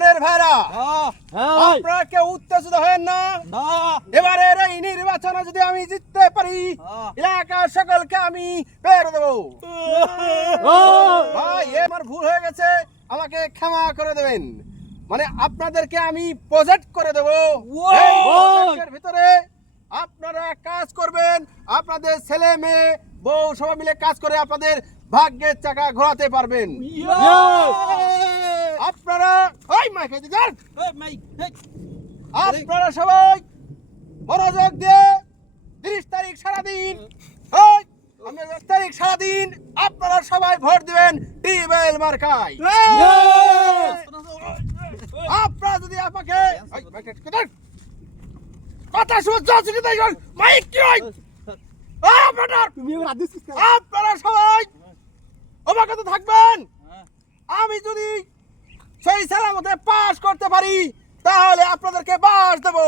প্রাণের ভাইরা, আপনারা কেউ উত্তেজিত হয়েন না। এবারের এই নির্বাচনে যদি আমি জিততে পারি, এলাকার সকলকে আমি বের দেবো। ভাই, আমার ভুল হয়ে গেছে, আমাকে ক্ষমা করে দেবেন। মানে আপনাদেরকে আমি প্রজেক্ট করে দেবো। এই প্রজেক্টের ভিতরে আপনারা কাজ করবেন, আপনাদের ছেলে মেয়ে বউ সবাই মিলে কাজ করে আপনাদের ভাগ্যের চাকা ঘোরাতে পারবেন। আপনারা আপনারা সবাই মনোযোগ দিয়ে 30 তারিখ সারাদিন, 10 তারিখ সারাদিন আপনারা সবাই ভোট দিবেন টিউবওয়েল মার্কায়। আপনারা যদি আমাকে কথা শুনতে মাইক কি হয় আপনারা সবাই অবগত থাকবেন। আমি যদি সেই সালামতে পাস করতে পারি তাহলে আপনাদেরকে বাস দেবো।